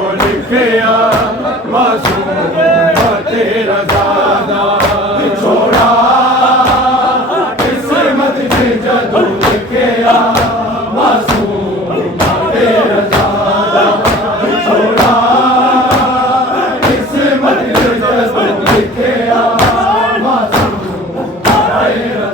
जदों लिखिया मासूम तेरा ज़ादा छोड़ा किस्मत च जदों लिखिया मासूम तेरा ज़ादा छोड़ा किस्मत च जदों लिखिया मासूम तेरा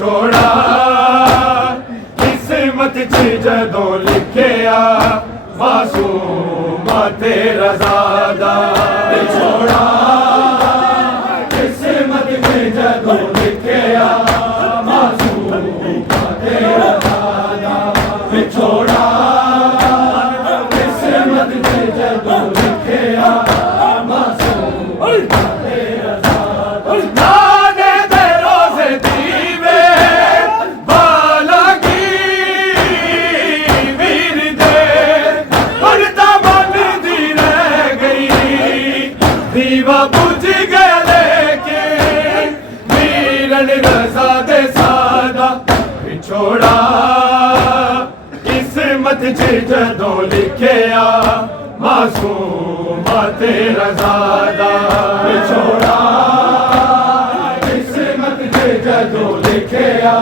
छोड़ा किस्मत च जदों लिखिया मासूम तेरा ज़ादा छोड़ा किस्मत च जदों लिखिया मासूम तेरा ज़ादा छोड़ा किस्मत च जदों लिखिया मासूम तेरा ज़ादा दीवा बुझ गया लेके मीरन रज़ा दे सादा छोड़ा किस्मत च जदों लिखिया मासूम तेरा ज़ादा छोड़ा किस्मत च जदों लिखिया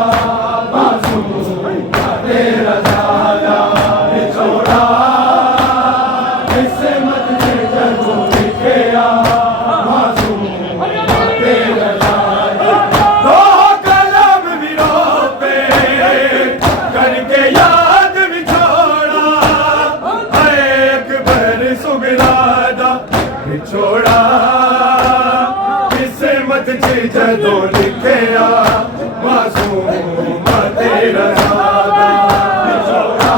मासूम तेरा ज़ादा छोड़ा किस्मत च जदों लिखिया छोड़ा किस्मत च जदों लिखिया मासूम तेरा ज़ादा छोड़ा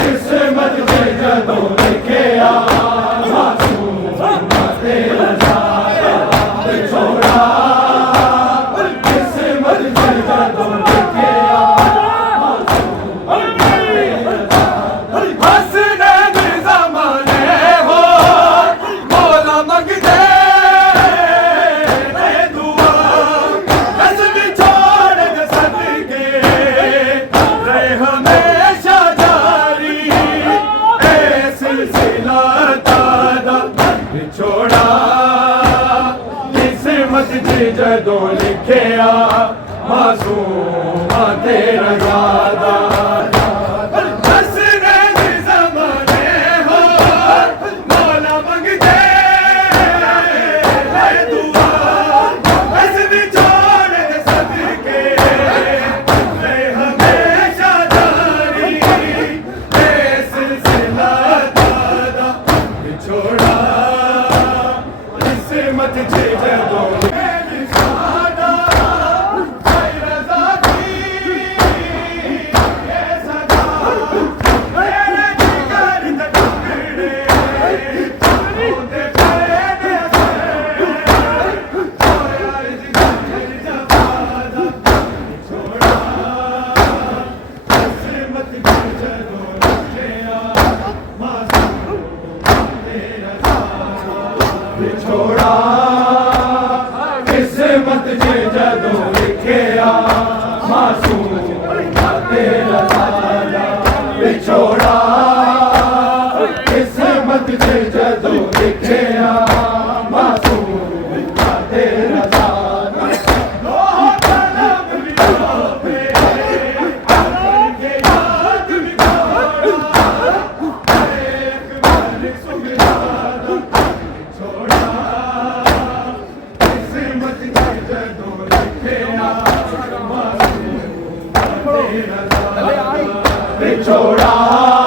किस्मत च जदों लिखिया मासूम तेरा ज़ादा छोड़ा किस्मत च जदों लिखिया छोड़ा किस्मत च जदों लिखिया मासूम तेरा ज़ादा हसने ज़माने हो मौला मंगते है दुआ बस बिछोड़ दे सदके रहे हमेशा जारी ये सिलसिला दादा छोड़ा किस्मत च जदों छोड़ा किस्मत च जदों लिखिया मासूम तेरा ज़ादा छोड़ा किस्मत च जदों लिखिया मासूम तेरा ज़ादा छोड़ा